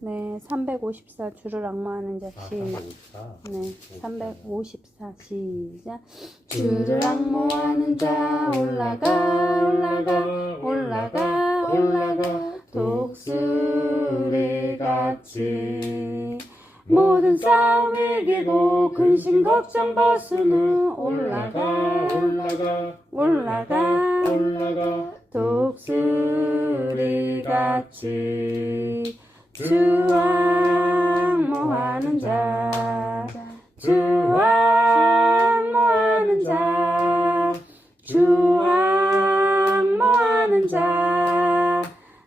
네, 354 주를 악모하는 자 시작. 354. 네, 354 시작. 주를 악모하는 자 올라가 올라가 올라가 올라가 독수리같이 모든 싸움 이기고 근심 걱정 벗은 후 올라가 올라가 올라가 올라가 독수리같이 주 악모하는 자 주 악모하는 자 주 악모하는 자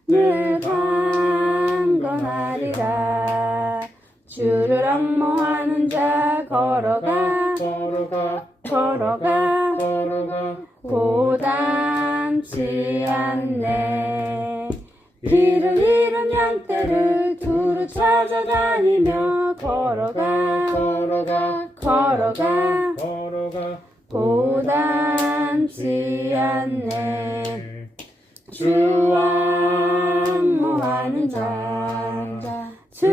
늘 강건하리라 주를 악모하는 자 걸어가 걸어가 걸어가 걸어가 고단치 않네 길을 잃은 양떼를 두루 찾아다니며 걸어가 걸어가 걸어가 걸어가 고단치 않네 주 악모하는 자 주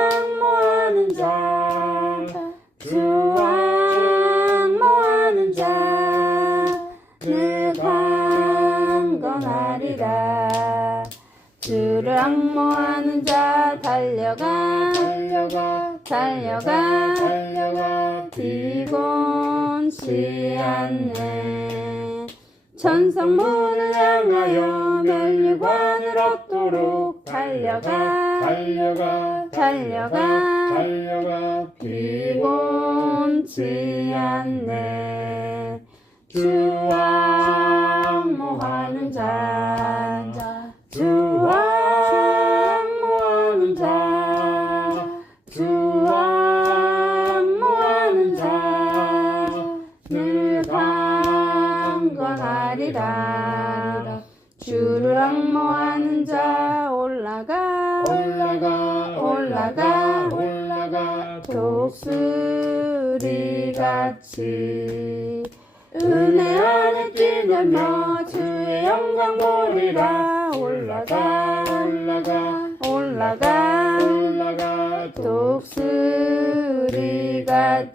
악모하는 자주 악모하는 자늘 강건하리라 주를 악모하는 자 달려가 달려가 달려가 달려가 비곤치 않네 천성문을 향하여 멸류관을 얻도록 달려가 달려가 달려가 달려가 비곤치 않네 주 악모하는 자주 악모하는 자주 악모하는 자늘 강건하리라 주를 악모하는 자 올라가 올라가 올라가 올라가 독수리같이 은혜 안에 뛰놀며 주의 영광 보리라 올라가 올라가 올라가 올라가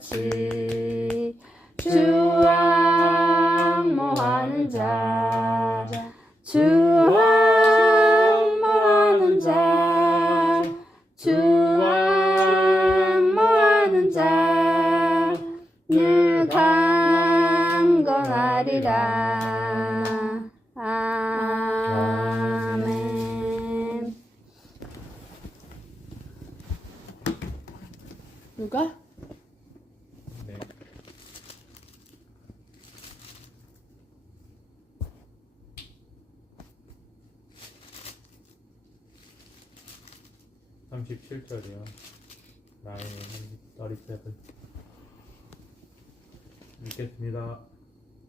독수리같이 주 악모하는 자주 악모하는 자주 악모하는 자늘 강건하리라 아멘 누가? 네. (37절이요) 나의 37 읽겠습니다.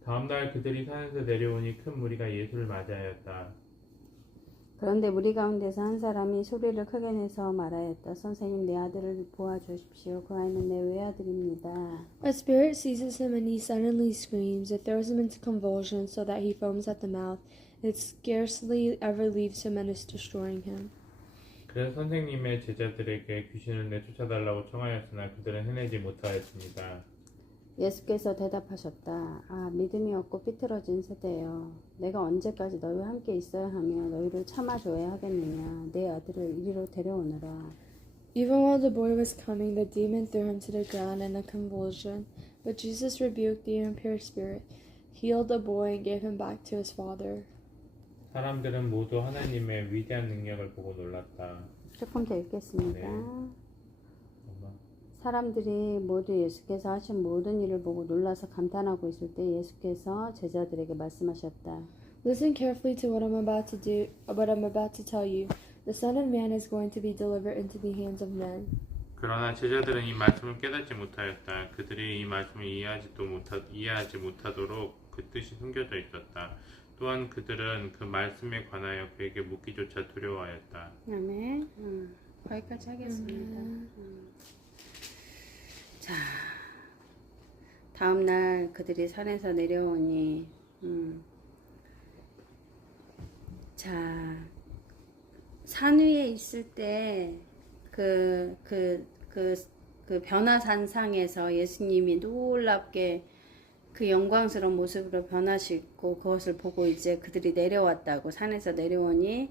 다음날 그들이 산에서 내려오니 큰 무리가 예수를 맞이하였다. 그런데 무리 가운데서 한 사람이 소리를 크게 내서 말하였다. 선생님, 내 아들을 보아주십시오. 그 아이는 내 외아들입니다. A spirit seizes him and he suddenly screams. It throws him into convulsions so that he foams at the mouth. It scarcely ever leaves him and is destroying him. 그래서 선생님의 제자들에게 귀신을 내쫓아달라고 청하였으나 그들은 해내지 못하였습니다. 예수께서 대답하셨다. 아, 믿음이 없고 삐뚤어진 세대여. 내가 언제까지 너희와 함께 있어야 하며 너희를 참아줘야 하겠느냐. 내 아들을 이리로 데려오너라. Even while the boy was coming, the demon threw him to the ground in a convulsion. But Jesus rebuked the impure spirit, healed the boy, and gave him back to his father. 사람들은 모두 하나님의 위대한 능력을 보고 놀랐다. 조금 더 읽겠습니다. 네. 엄마. 사람들이 모두 예수께서 하신 모든 일을 보고 놀라서 감탄하고 있을 때 예수께서 제자들에게 말씀하셨다. Listen carefully to what I'm about to tell you. The Son of Man is going to be delivered into the hands of men. 그러나 제자들은 이 말씀을 깨닫지 못하였다. 그들이 이 말씀을 이해하지 못하도록 그 뜻이 숨겨져 있었다. 또한 그들은 그 말씀에 관하여 그에게 묻기조차 두려워하였다. 아멘. 거기까지 하겠습니다. 자, 다음 날 그들이 산에서 내려오니, 자, 산 위에 있을 때 그 변화산상에서 예수님이 놀랍게 그 영광스러운 모습으로 변하시고 그것을 보고 이제 그들이 내려왔다고 산에서 내려오니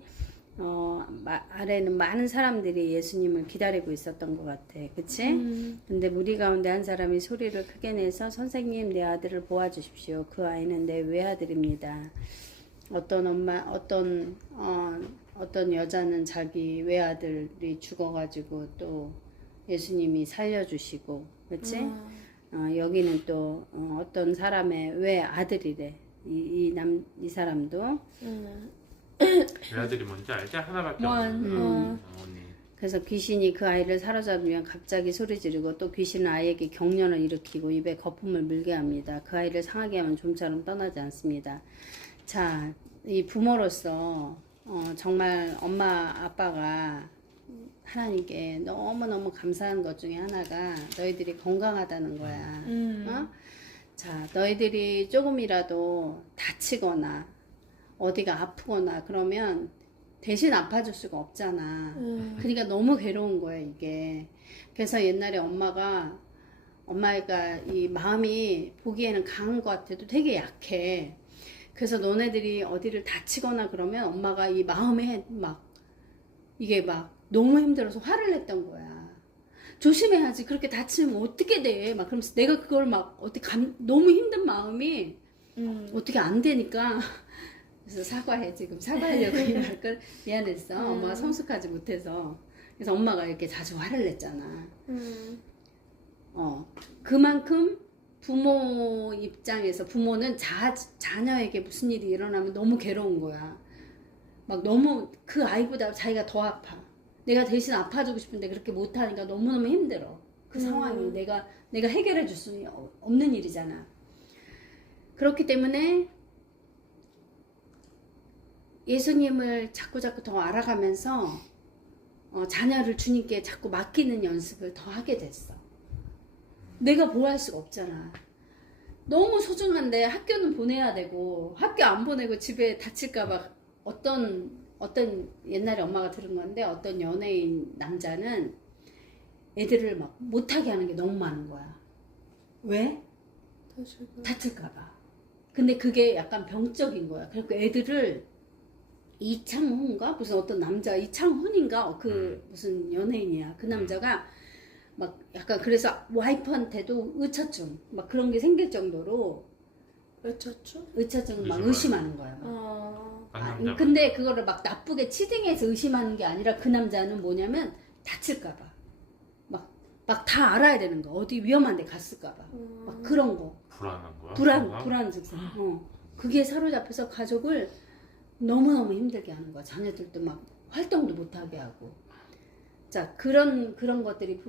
아래는 많은 사람들이 예수님을 기다리고 있었던 것 같아. 그치? 근데 무리 가운데 한 사람이 소리를 크게 내서 선생님 내 아들을 보아주십시오. 그 아이는 내 외아들입니다. 어떤 여자는 자기 외아들이 죽어가지고 또 예수님이 살려주시고, 그치? 여기는 또 어떤 사람의 외아들이래. 이 사람도. 외아들이 뭔지 알지? 하나밖에 One. 없는. 그래서 귀신이 그 아이를 사로잡으면 갑자기 소리 지르고 또 귀신은 아이에게 경련을 일으키고 입에 거품을 물게 합니다. 그 아이를 상하게 하면 좀처럼 떠나지 않습니다. 자, 이 부모로서 정말 엄마 아빠가 하나님께 너무너무 감사한 것 중에 하나가 너희들이 건강하다는 거야. 어? 자, 너희들이 조금이라도 다치거나 어디가 아프거나 그러면 대신 아파줄 수가 없잖아. 그러니까 너무 괴로운 거야, 이게. 그래서 옛날에 엄마가 이 마음이 보기에는 강한 것 같아도 되게 약해. 그래서 너네들이 어디를 다치거나 그러면 엄마가 이 마음에 이게 너무 힘들어서 화를 냈던 거야. 조심해야지. 그렇게 다치면 어떻게 돼? 그러면서 내가 그걸 너무 힘든 마음이 어떻게 안 되니까. 그래서 사과해. 지금 사과하려고 할 걸 미안했어. 엄마가 성숙하지 못해서. 그래서 엄마가 이렇게 자주 화를 냈잖아. 그만큼 부모 입장에서 부모는 자녀에게 무슨 일이 일어나면 너무 괴로운 거야. 너무 그 아이보다 자기가 더 아파. 내가 대신 아파주고 싶은데 그렇게 못하니까 너무너무 힘들어. 그 상황이 내가 해결해 줄 수 없는 일이잖아. 그렇기 때문에 예수님을 자꾸 더 알아가면서 자녀를 주님께 자꾸 맡기는 연습을 더 하게 됐어. 내가 보호할 수가 없잖아. 너무 소중한데 학교는 보내야 되고 학교 안 보내고 집에 다칠까봐 어떤 옛날에 엄마가 들은 건데 어떤 연예인 남자는 애들을 못하게 하는 게 너무 많은 거야. 왜? 다칠까봐. 근데 그게 약간 병적인 거야. 그래서 애들을 이창훈인가? 무슨 어떤 남자, 이창훈인가? 무슨 연예인이야. 그 남자가 약간 그래서 와이프한테도 의처증, 그런 게 생길 정도로 의처증 의심하는 거야. 근데 그거를 나쁘게 치딩해서 의심하는 게 아니라 그 남자는 뭐냐면 다칠까봐. 다 알아야 되는 거. 어디 위험한 데 갔을까봐. 그런 거. 불안한 거야? 불안 증상. 그게 사로잡혀서 가족을 너무너무 힘들게 하는 거야. 자녀들도 활동도 못하게 하고. 자, 그런 것들이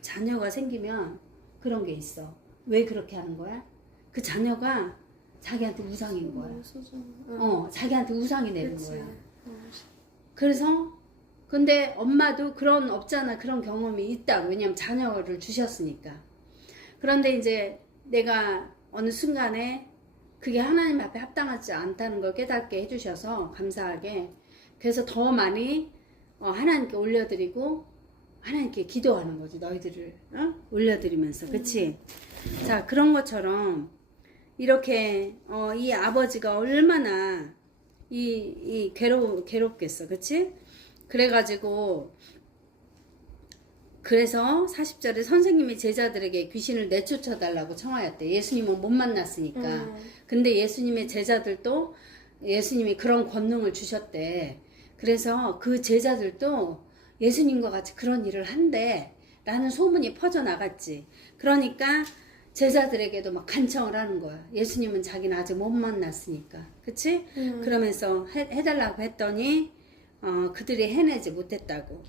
자녀가 생기면 그런 게 있어. 왜 그렇게 하는 거야? 그 자녀가 자기한테 우상인 거야. 자기한테 우상이 되는 거야. 그래서 근데 엄마도 없잖아. 그런 경험이 있다. 왜냐면 자녀를 주셨으니까. 그런데 이제 내가 어느 순간에 그게 하나님 앞에 합당하지 않다는 걸 깨닫게 해주셔서 감사하게. 그래서 더 많이 하나님께 올려드리고 하나님께 기도하는 거지. 너희들을 올려드리면서. 그치? 자, 그런 것처럼 이렇게 이 아버지가 얼마나 괴롭겠어. 그치? 그래가지고 그래서 40절에 선생님이 제자들에게 귀신을 내쫓아달라고 청하였대. 예수님은 못 만났으니까. 근데 예수님의 제자들도 예수님이 그런 권능을 주셨대. 그래서 그 제자들도 예수님과 같이 그런 일을 한대 라는 소문이 퍼져나갔지. 그러니까 제자들에게도 간청을 하는 거야. 예수님은 자기는 아직 못 만났으니까. 그치? 그러면서 해달라고 했더니 그들이 해내지 못했다고.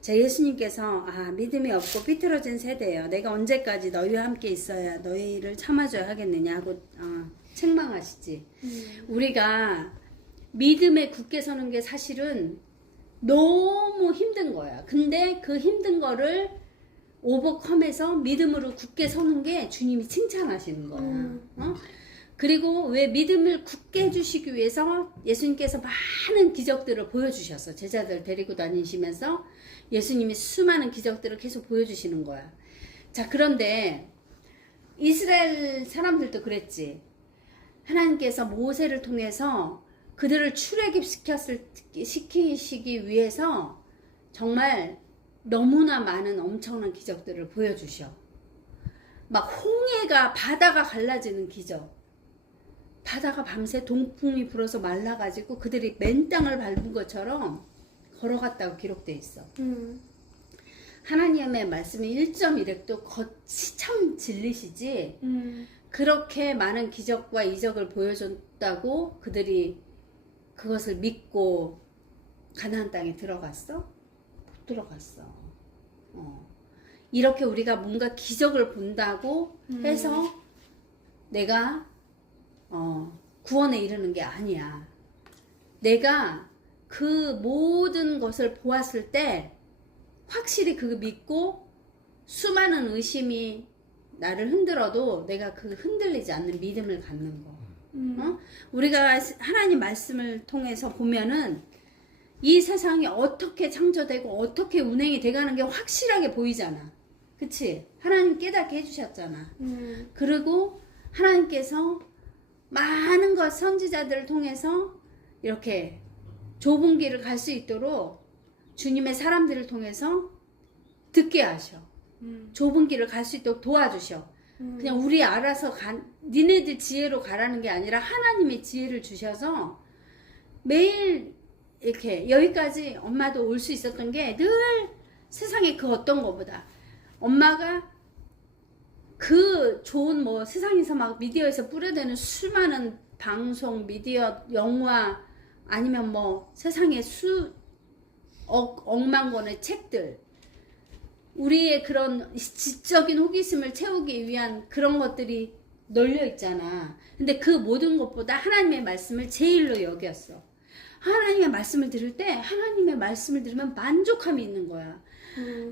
자, 예수님께서 믿음이 없고 삐뚤어진 세대예요. 내가 언제까지 너희와 함께 있어야 너희를 참아줘야 하겠느냐 하고 책망하시지. 우리가 믿음에 굳게 서는 게 사실은 너무 힘든 거야. 근데 그 힘든 거를 오버컴해서 믿음으로 굳게 서는 게 주님이 칭찬하시는 거야. 그리고 왜 믿음을 굳게 해주시기 위해서 예수님께서 많은 기적들을 보여주셨어. 제자들 데리고 다니시면서 예수님이 수많은 기적들을 계속 보여주시는 거야. 자, 그런데 이스라엘 사람들도 그랬지. 하나님께서 모세를 통해서 그들을 시키시기 위해서 정말 너무나 많은 엄청난 기적들을 보여주셔. 막 홍해가 바다가 갈라지는 기적. 바다가 밤새 동풍이 불어서 말라가지고 그들이 맨 땅을 밟은 것처럼 걸어갔다고 기록되어 있어. 하나님의 말씀이 1.1획도 겉이 참 진리시지. 그렇게 많은 기적과 이적을 보여줬다고 그들이 그것을 믿고 가나안 땅에 들어갔어? 못 들어갔어. 이렇게 우리가 뭔가 기적을 본다고 해서 내가 구원에 이르는 게 아니야. 내가 그 모든 것을 보았을 때 확실히 그거 믿고 수많은 의심이 나를 흔들어도 내가 그 흔들리지 않는 믿음을 갖는 거. 우리가 하나님 말씀을 통해서 보면은 이 세상이 어떻게 창조되고 어떻게 운행이 돼가는 게 확실하게 보이잖아. 그치? 하나님 깨닫게 해주셨잖아. 그리고 하나님께서 많은 것 선지자들을 통해서 이렇게 좁은 길을 갈 수 있도록 주님의 사람들을 통해서 듣게 하셔. 좁은 길을 갈 수 있도록 도와주셔. 그냥 우리 알아서 니네들 지혜로 가라는 게 아니라 하나님의 지혜를 주셔서 매일 이렇게 여기까지 엄마도 올 수 있었던 게 늘 세상에 그 어떤 것보다 엄마가 그 좋은 뭐 세상에서 막 미디어에서 뿌려대는 수많은 방송, 미디어, 영화 아니면 뭐 세상에 억만 권의 책들 우리의 그런 지적인 호기심을 채우기 위한 그런 것들이 널려 있잖아. 근데 그 모든 것보다 하나님의 말씀을 제일로 여겼어. 하나님의 말씀을 들을 때 하나님의 말씀을 들으면 만족함이 있는 거야.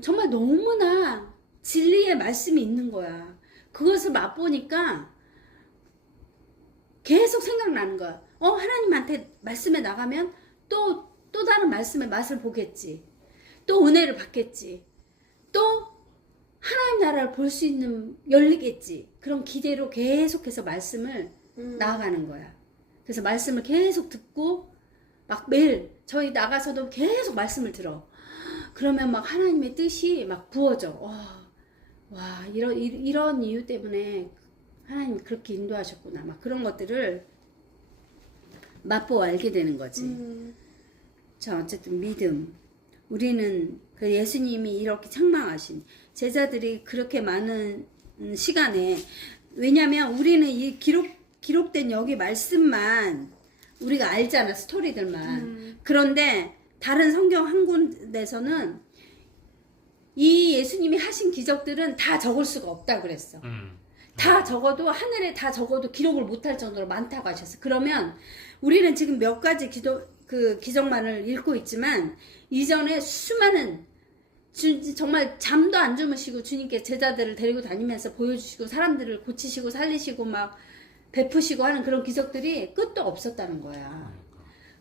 정말 너무나 진리의 말씀이 있는 거야. 그것을 맛보니까 계속 생각나는 거야. 하나님한테 말씀에 나가면 또 다른 말씀의 맛을 보겠지. 또 은혜를 받겠지. 또 하나님 나라를 볼 수 있는 열리겠지. 그런 기대로 계속해서 말씀을 나아가는 거야. 그래서 말씀을 계속 듣고 막 매일 저희 나가서도 계속 말씀을 들어. 그러면 막 하나님의 뜻이 막 부어져. 와 이런 이유 때문에 하나님 그렇게 인도하셨구나. 막 그런 것들을 맛보아 알게 되는 거지. 자, 어쨌든 믿음. 우리는 그 예수님이 이렇게 책망하신 제자들이 그렇게 많은 시간에 왜냐면 우리는 이 기록된 여기 말씀만 우리가 알잖아. 스토리들만. 그런데 다른 성경 한 군데서는 이 예수님이 하신 기적들은 다 적을 수가 없다 그랬어. 다 적어도 하늘에 다 적어도 기록을 못할 정도로 많다고 하셨어. 그러면 우리는 지금 몇 가지 기적만을 읽고 있지만 이전에 수많은 정말 잠도 안 주무시고 주님께 제자들을 데리고 다니면서 보여주시고 사람들을 고치시고 살리시고 막 베푸시고 하는 그런 기적들이 끝도 없었다는 거야.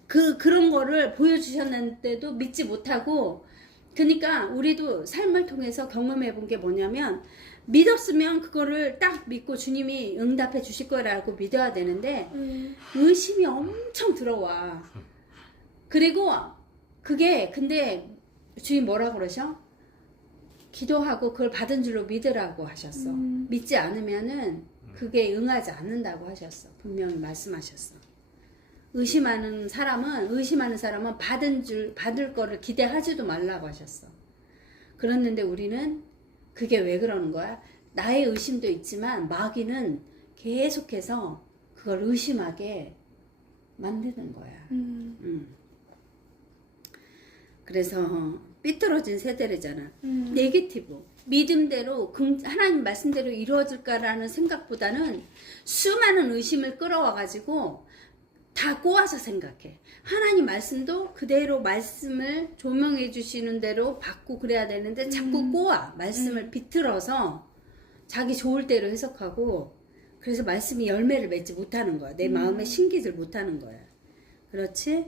그런 거를 보여주셨는데도 믿지 못하고 그러니까 우리도 삶을 통해서 경험해 본 게 뭐냐면 믿었으면 그거를 딱 믿고 주님이 응답해 주실 거라고 믿어야 되는데 의심이 엄청 들어와. 그리고 그게 근데 주님 뭐라 그러셔? 기도하고 그걸 받은 줄로 믿으라고 하셨어. 믿지 않으면은 그게 응하지 않는다고 하셨어. 분명히 말씀하셨어. 의심하는 사람은 받을 거를 기대하지도 말라고 하셨어. 그랬는데 우리는 그게 왜 그러는 거야? 나의 의심도 있지만 마귀는 계속해서 그걸 의심하게 만드는 거야. 그래서 삐뚤어진 세대래잖아. 네게티브. 믿음대로 하나님 말씀대로 이루어질까라는 생각보다는 수많은 의심을 끌어와가지고 다 꼬아서 생각해. 하나님 말씀도 그대로 말씀을 조명해 주시는 대로 받고 그래야 되는데 자꾸 꼬아. 말씀을 비틀어서 자기 좋을 대로 해석하고 그래서 말씀이 열매를 맺지 못하는 거야. 내 마음에 심기질 못하는 거야. 그렇지?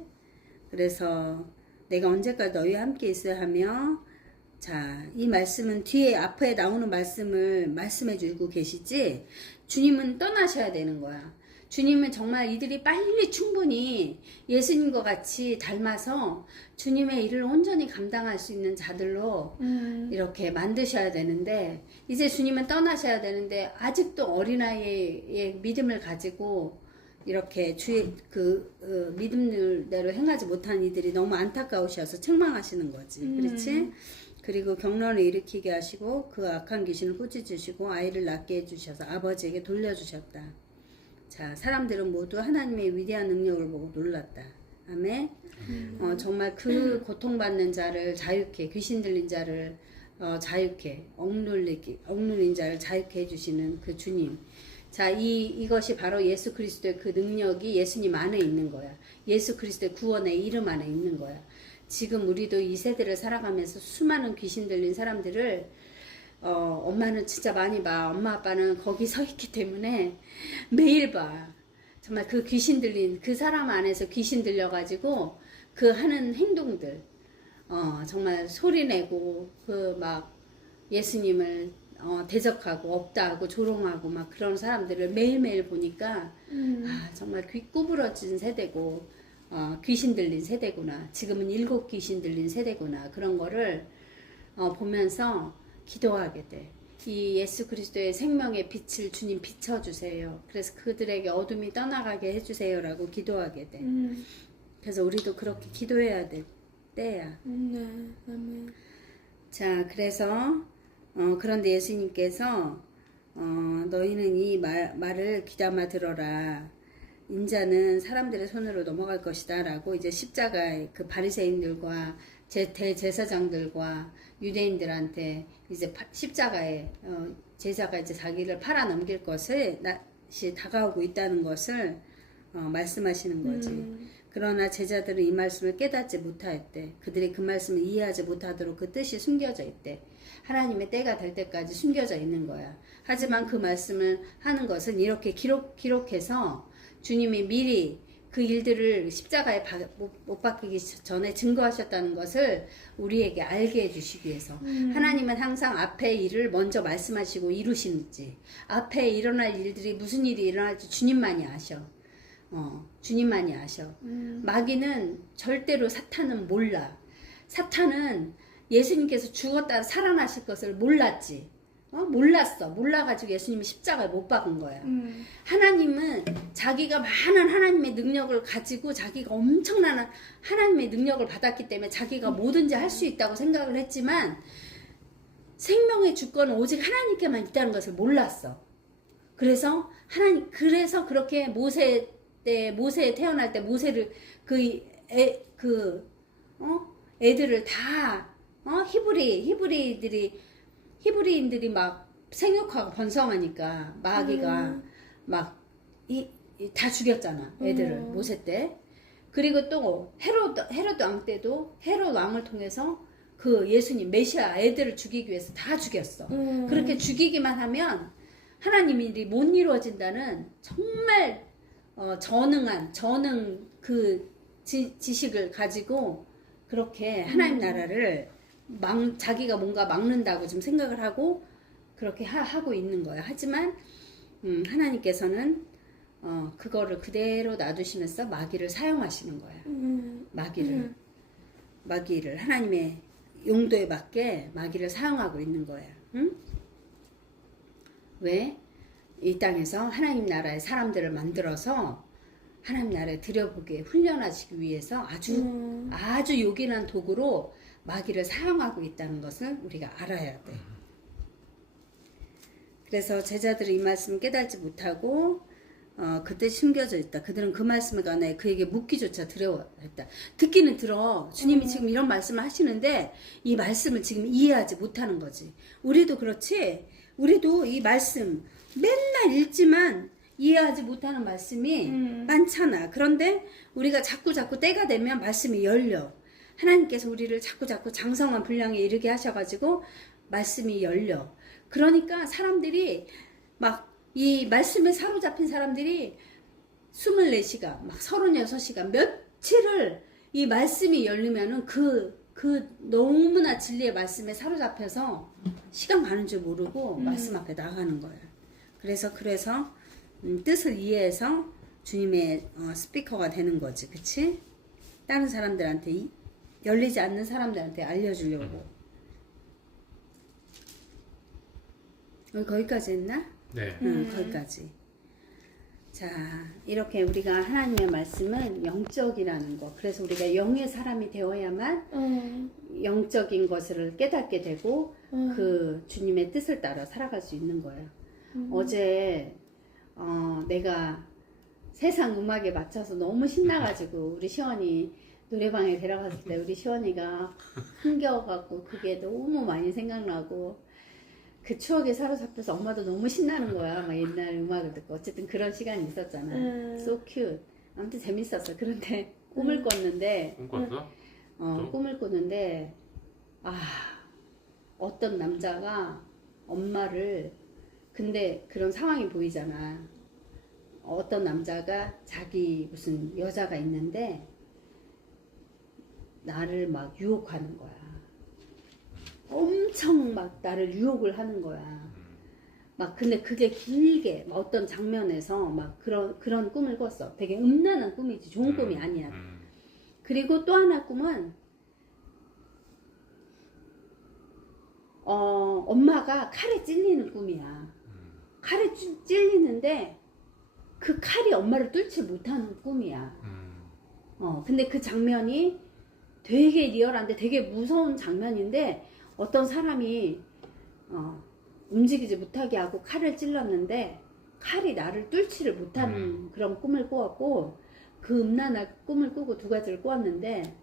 그래서 내가 언제까지 너희와 함께 있어야 하며, 자, 이 말씀은 뒤에 앞에 나오는 말씀을 말씀해 주고 계시지, 주님은 떠나셔야 되는 거야. 주님은 정말 이들이 빨리 충분히 예수님과 같이 닮아서 주님의 일을 온전히 감당할 수 있는 자들로 이렇게 만드셔야 되는데, 이제 주님은 떠나셔야 되는데 아직도 어린아이의 믿음을 가지고 이렇게 주의 믿음대로 행하지 못한 이들이 너무 안타까우셔서 책망하시는 거지. 그렇지? 그리고 경련을 일으키게 하시고 그 악한 귀신을 꾸짖으시고 아이를 낳게 해주셔서 아버지에게 돌려주셨다. 자, 사람들은 모두 하나님의 위대한 능력을 보고 놀랐다. 아멘. 정말 그 고통받는 자를 자유케, 귀신 들린 자를 자유케, 억눌린 자를 자유케 해주시는 그 주님. 자, 이것이 바로 예수 그리스도의 그 능력이 예수님 안에 있는 거야. 예수 그리스도의 구원의 이름 안에 있는 거야. 지금 우리도 이 세대를 살아가면서 수많은 귀신 들린 사람들을 엄마는 진짜 많이 봐. 엄마 아빠는 거기 서 있기 때문에 매일 봐. 정말 그 귀신 들린 그 사람 안에서 귀신 들려가지고 그 하는 행동들, 정말 소리내고 그 막 예수님을 대적하고 없다 하고 조롱하고 막 그런 사람들을 매일매일 보니까 정말 귀 구부러진 세대고 귀신 들린 세대구나. 지금은 7 귀신 들린 세대구나. 그런 거를 보면서 기도하게 돼. 이 예수 그리스도의 생명의 빛을 주님 비춰주세요. 그래서 그들에게 어둠이 떠나가게 해주세요라고 기도하게 돼. 그래서 우리도 그렇게 기도해야 될 때야. 네, 아멘. 자, 그래서 그런데 예수님께서 너희는 이 말을 귀담아 들어라. 인자는 사람들의 손으로 넘어갈 것이다 라고 이제 십자가의 그 바리새인들과 대제사장들과 유대인들한테 이제 십자가에 제자가 이제 자기를 팔아 넘길 것을 다가오고 있다는 것을 말씀하시는 거지. 그러나 제자들은 이 말씀을 깨닫지 못하였대. 그들이 그 말씀을 이해하지 못하도록 그 뜻이 숨겨져 있대. 하나님의 때가 될 때까지 숨겨져 있는 거야. 하지만 그 말씀을 하는 것은 이렇게 기록해서 주님이 미리 그 일들을 십자가에 못 박히기 전에 증거하셨다는 것을 우리에게 알게 해주시기 위해서. 하나님은 항상 앞의 일을 먼저 말씀하시고 이루시는지, 앞에 일어날 일들이 무슨 일이 일어날지 주님만이 아셔. 주님만이 아셔. 마귀는 절대로, 사탄은 몰라. 사탄은 예수님께서 죽었다 살아나실 것을 몰랐지. 몰랐어. 몰라가지고 예수님이 십자가에 못 박은 거야. 하나님은 자기가 많은 하나님의 능력을 가지고 자기가 엄청난 하나님의 능력을 받았기 때문에 자기가 뭐든지 할 수 있다고 생각을 했지만 생명의 주권은 오직 하나님께만 있다는 것을 몰랐어. 그래서 그렇게 모세 태어날 때 모세를 애들을 다 히브리인들이 막 생육하고 번성하니까 마귀가 막 다 죽였잖아, 애들을. 모세 때. 그리고 또 헤롯 왕 때도 헤롯 왕을 통해서 그 예수님 메시아 애들을 죽이기 위해서 다 죽였어. 그렇게 죽이기만 하면 하나님 일이 못 이루어진다는 정말 전능 그 지식을 가지고 그렇게 하나님 나라를 자기가 뭔가 막는다고 좀 생각을 하고 그렇게 하고 있는 거예요. 하지만 하나님께서는 그거를 그대로 놔두시면서 마귀를 사용하시는 거야. 마귀를 하나님의 용도에 맞게 마귀를 사용하고 있는 거야. 응? 왜? 이 땅에서 하나님 나라의 사람들을 만들어서 하나님 나라에 들여보게 훈련하시기 위해서 아주 요긴한 도구로 마귀를 사용하고 있다는 것을 우리가 알아야 돼. 그래서 제자들은 이 말씀을 깨달지 못하고 그 뜻이 숨겨져 있다. 그들은 그 말씀에 관해 그에게 묻기조차 두려워했다. 듣기는 들어. 주님이 지금 이런 말씀을 하시는데 이 말씀을 지금 이해하지 못하는 거지. 우리도 그렇지. 우리도 이 말씀 맨날 읽지만 이해하지 못하는 말씀이 많잖아. 그런데 우리가 자꾸 때가 되면 말씀이 열려. 하나님께서 우리를 자꾸 장성한 분량에 이르게 하셔가지고 말씀이 열려. 그러니까 사람들이 막 이 말씀에 사로잡힌 사람들이 24시간, 막 36시간, 며칠을 이 말씀이 열리면은 그 너무나 진리의 말씀에 사로잡혀서 시간 가는 줄 모르고 말씀 앞에 나가는 거예요. 그래서 뜻을 이해해서 주님의 스피커가 되는 거지, 그치? 다른 사람들한테 열리지 않는 사람들한테 알려주려고. 거기까지 했나? 네. 거기까지. 자, 이렇게 우리가 하나님의 말씀은 영적이라는 거. 그래서 우리가 영의 사람이 되어야만 영적인 것을 깨닫게 되고 그 주님의 뜻을 따라 살아갈 수 있는 거예요. 어제 내가 세상 음악에 맞춰서 너무 신나가지고 우리 시원이 노래방에 데려갔을 때 우리 시원이가 흥겨워갖고 그게 너무 많이 생각나고 그 추억에 사로잡혀서 엄마도 너무 신나는 거야. 막 옛날 음악을 듣고. 어쨌든 그런 시간이 있었잖아. So cute. 아무튼 재밌었어. 그런데 꿈을 꿨는데, 꿈 꿨어? 꿈을 꿨는데, 어떤 남자가 엄마를, 근데 그런 상황이 보이잖아. 어떤 남자가 자기 무슨 여자가 있는데, 나를 막 유혹하는 거야. 엄청 막 나를 유혹을 하는 거야. 막 근데 그게 길게 막 어떤 장면에서 막 그런 꿈을 꿨어. 되게 음란한 꿈이지. 좋은 꿈이 아니야. 그리고 또 하나 꿈은 엄마가 칼에 찔리는 꿈이야. 칼에 찔리는데 그 칼이 엄마를 뚫지 못하는 꿈이야. 근데 그 장면이 되게 리얼한데 되게 무서운 장면인데 어떤 사람이 움직이지 못하게 하고 칼을 찔렀는데 칼이 나를 뚫지를 못하는 그런 꿈을 꾸었고 그 음란한 꿈을 꾸고 두 가지를 꾸었는데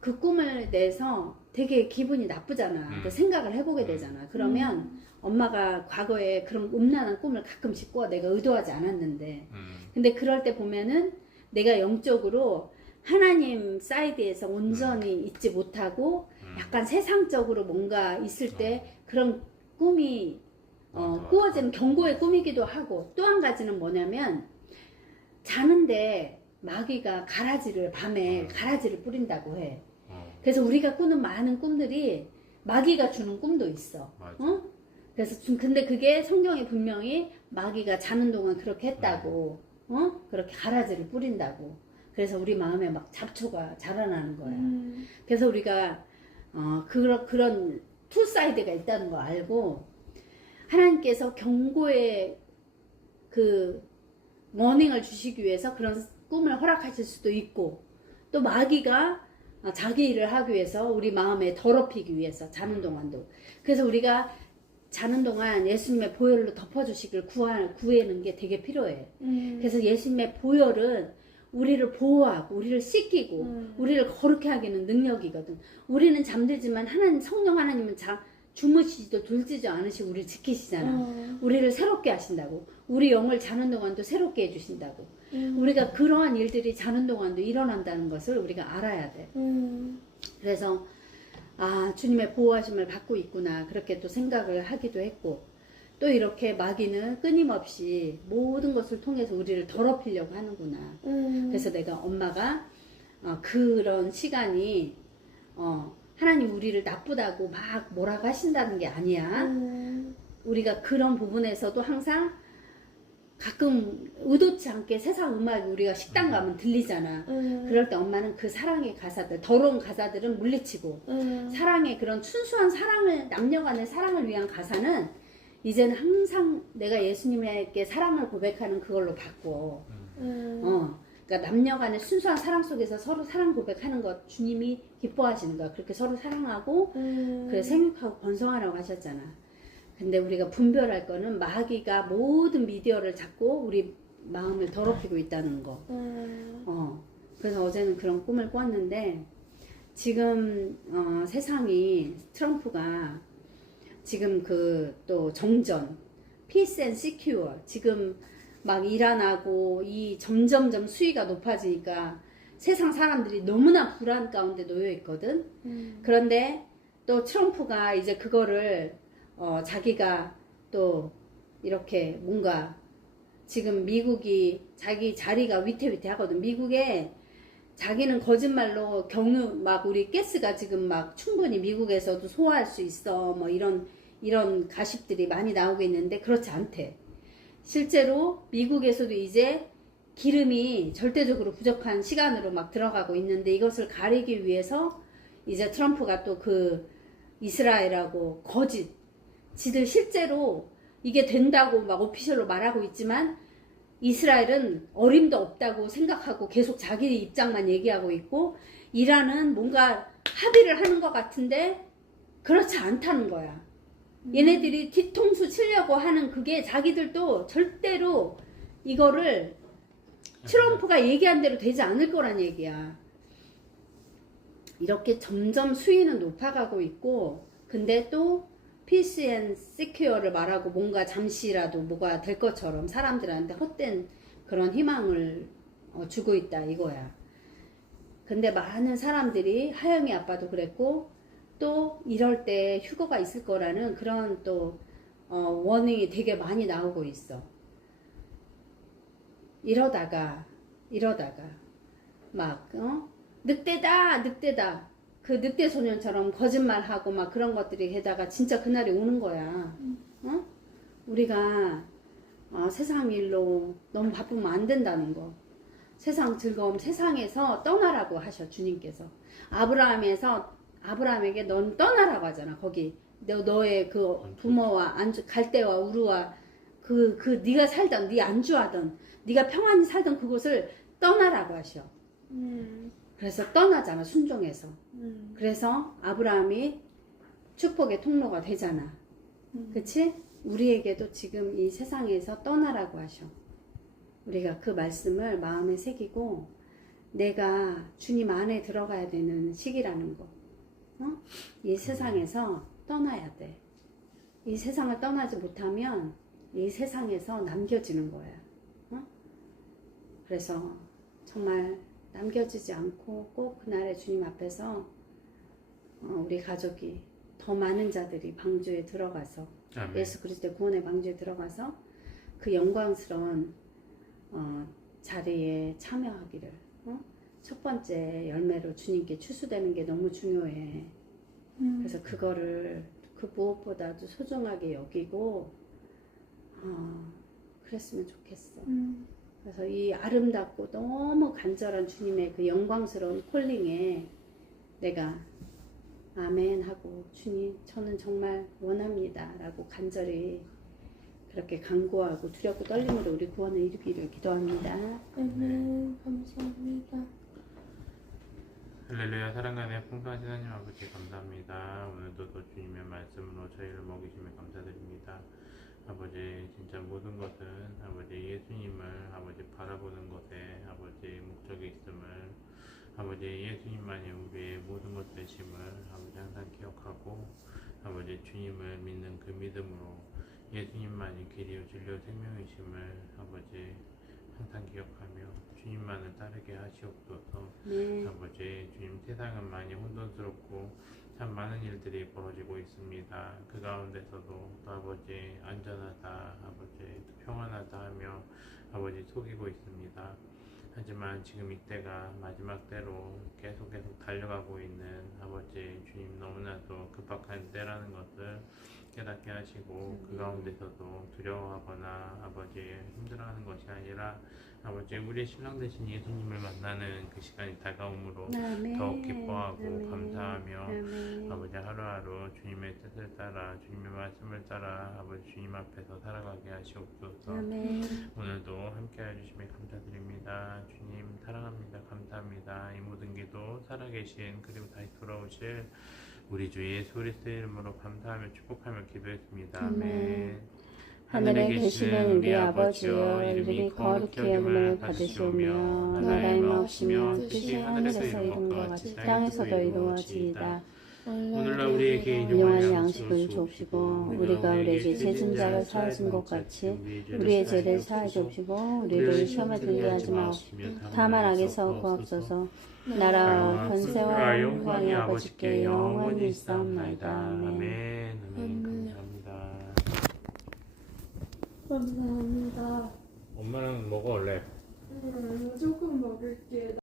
그 꿈을 내서 되게 기분이 나쁘잖아. 그러니까 생각을 해보게 되잖아. 그러면 엄마가 과거에 그런 음란한 꿈을 가끔씩 꿔. 내가 의도하지 않았는데. 근데 그럴 때 보면은 내가 영적으로 하나님 사이드에서 온전히 있지 못하고 약간 세상적으로 뭔가 있을 때 그런 꿈이 꾸어지는 경고의 꿈이기도 하고 또 한 가지는 뭐냐면 자는데 마귀가 밤에 가라지를 뿌린다고 해. 그래서 우리가 꾸는 많은 꿈들이 마귀가 주는 꿈도 있어. 그래서 근데 그게 성경에 분명히 마귀가 자는 동안 그렇게 했다고, 그렇게 가라지를 뿌린다고. 그래서 우리 마음에 막 잡초가 자라나는 거야. 그래서 우리가 그런 투 사이드가 있다는 거 알고 하나님께서 경고의 그 워닝을 주시기 위해서 그런 꿈을 허락하실 수도 있고 또 마귀가 자기 일을 하기 위해서 우리 마음에 더럽히기 위해서 자는 동안도 그래서 우리가 자는 동안 예수님의 보혈로 덮어주시길 구하는 게 되게 필요해. 그래서 예수님의 보혈은 우리를 보호하고 우리를 씻기고 우리를 거룩해 하기는 능력이거든. 우리는 잠들지만 성령 하나님은 주무시지도 졸지도 않으시고 우리를 지키시잖아. 우리를 새롭게 하신다고. 우리 영을 자는 동안도 새롭게 해주신다고. 우리가 그러한 일들이 자는 동안도 일어난다는 것을 우리가 알아야 돼. 그래서 주님의 보호하심을 받고 있구나 그렇게 또 생각을 하기도 했고 또 이렇게 마귀는 끊임없이 모든 것을 통해서 우리를 더럽히려고 하는구나. 그래서 내가 엄마가 그런 시간이 하나님 우리를 나쁘다고 막 뭐라고 하신다는 게 아니야. 우리가 그런 부분에서도 항상 가끔 의도치 않게 세상 음악이 우리가 식당 가면 들리잖아. 그럴 때 엄마는 그 사랑의 가사들, 더러운 가사들은 물리치고 사랑의 그런 순수한 사랑을, 남녀 간의 사랑을 위한 가사는 이제는 항상 내가 예수님에게 사랑을 고백하는 그걸로 바꿔. 그러니까 남녀 간의 순수한 사랑 속에서 서로 사랑 고백하는 것 주님이 기뻐하시는 거야. 그렇게 서로 사랑하고 그래 생육하고 번성하라고 하셨잖아. 근데 우리가 분별할 거는 마귀가 모든 미디어를 잡고 우리 마음을 더럽히고 있다는 거. 그래서 어제는 그런 꿈을 꿨는데 지금 세상이 트럼프가 지금 또 정전, peace and secure 지금 막 이란하고 이 점점점 수위가 높아지니까 세상 사람들이 너무나 불안 가운데 놓여 있거든. 그런데 또 트럼프가 이제 그거를 자기가 또 이렇게 뭔가 지금 미국이 자기 자리가 위태위태하거든. 미국에 자기는 거짓말로 경유 막 우리 가스가 지금 막 충분히 미국에서도 소화할 수 있어 뭐 이런 가십들이 많이 나오고 있는데 그렇지 않대. 실제로 미국에서도 이제 기름이 절대적으로 부족한 시간으로 막 들어가고 있는데 이것을 가리기 위해서 이제 트럼프가 또 그 이스라엘하고 거짓 지들 실제로 이게 된다고 막 오피셜로 말하고 있지만 이스라엘은 어림도 없다고 생각하고 계속 자기 입장만 얘기하고 있고 이란은 뭔가 합의를 하는 것 같은데 그렇지 않다는 거야. 얘네들이 뒤통수 치려고 하는 그게 자기들도 절대로 이거를 트럼프가 얘기한 대로 되지 않을 거란 얘기야. 이렇게 점점 수위는 높아가고 있고 근데 또 Peace and Secure를 말하고 뭔가 잠시라도 뭐가 될 것처럼 사람들한테 헛된 그런 희망을 주고 있다 이거야. 근데 많은 사람들이 하영이 아빠도 그랬고 또 이럴 때 휴거가 있을 거라는 그런 또 워닝이 되게 많이 나오고 있어. 이러다가 막 늑대다 그 늑대 소년처럼 거짓말하고 막 그런 것들이 게다가 진짜 그날이 오는 거야. 우리가 세상 일로 너무 바쁘면 안 된다는 거. 세상 즐거움 세상에서 떠나라고 하셔 주님께서. 아브라함에게 넌 떠나라고 하잖아. 거기 너의 그 부모와 갈대와 우르와 그 네가 살던 네 안주하던 네가 평안히 살던 그곳을 떠나라고 하셔. 그래서 떠나잖아 순종해서. 그래서 아브라함이 축복의 통로가 되잖아. 그치? 우리에게도 지금 이 세상에서 떠나라고 하셔. 우리가 그 말씀을 마음에 새기고 내가 주님 안에 들어가야 되는 시기라는 거. 이 세상에서 떠나야 돼. 이 세상을 떠나지 못하면 이 세상에서 남겨지는 거야. 그래서 정말 남겨지지 않고 꼭 그날의 주님 앞에서 우리 가족이 더 많은 자들이 방주에 들어가서 아멘. 예수 그리스도의 구원의 방주에 들어가서 그 영광스러운 자리에 참여하기를 첫 번째 열매로 주님께 추수되는 게 너무 중요해. 그래서 그거를 그 무엇보다도 소중하게 여기고 그랬으면 좋겠어. 그래서 이 아름답고 너무 간절한 주님의 그 영광스러운 콜링에 내가 아멘 하고 주님 저는 정말 원합니다 라고 간절히 그렇게 간구하고 두렵고 떨림으로 우리 구원을 이루기를 기도합니다. 아멘. 감사합니다. 할렐루야. 사랑하는 풍성하신 하나님 아버지 감사합니다. 오늘도 또 주님의 말씀으로 저희를 먹이심에 감사드립니다. 아버지 진짜 모든 것은 아버지 예수님을 아버지 바라보는 것에 아버지 목적이 있음을 아버지 예수님만이 우리의 모든 것 되심을 아버지 항상 기억하고 아버지 주님을 믿는 그 믿음으로 예수님만이 길이요 진리요 생명이심을 아버지 항상 기억하며 주님만을 따르게 하시옵소서. 네. 아버지 주님 세상은 많이 혼돈스럽고 참 많은 일들이 벌어지고 있습니다. 그 가운데서도 또 아버지 안전하다 아버지 평안하다 하며 아버지 속이고 있습니다. 하지만 지금 이때가 마지막 때로 계속 달려가고 있는 아버지 주님 너무나도 급박한 때라는 것을 깨닫게 하시고 그 가운데서도 두려워하거나 아버지 힘들어하는 것이 아니라 아버지 우리의 신랑 되신 예수님을 만나는 그 시간이 다가옴으로 아멘. 더욱 기뻐하고 아멘. 감사하며 아멘. 아버지 하루하루 주님의 뜻을 따라 주님의 말씀을 따라 아버지 주님 앞에서 살아가게 하시옵소서. 아멘. 오늘도 함께 해주심에 감사드립니다. 주님 사랑합니다. 감사합니다. 이 모든 기도 살아계신 그리고 다시 돌아오실 우리 주 예수 그리스도의 이름으로 감사하며 축복하며 기도했습니다. 아멘. 하늘에 계시는 우리 아버지여 이름이 거룩히 여김을 받으시오며 나라의 마옵시며 뜻이 하늘에서 이룬 것 같이 땅에서도 이루어지이다. 오늘날 우리에게 일용할 양식을 주옵시고 우리가 우리에게 죄진 자를 사하신 것 같이 우리의 죄를 사하 주옵시고 우리를 시험에 들게 하지 마옵시고 다만 악에서 구하옵소서. 나라와 권세와 영광이 아버지께 영원히 있사옵나이다. 아멘. 아멘. 감사합니다. 감사합니다. 엄마랑 먹어 원래. 조금 먹을게.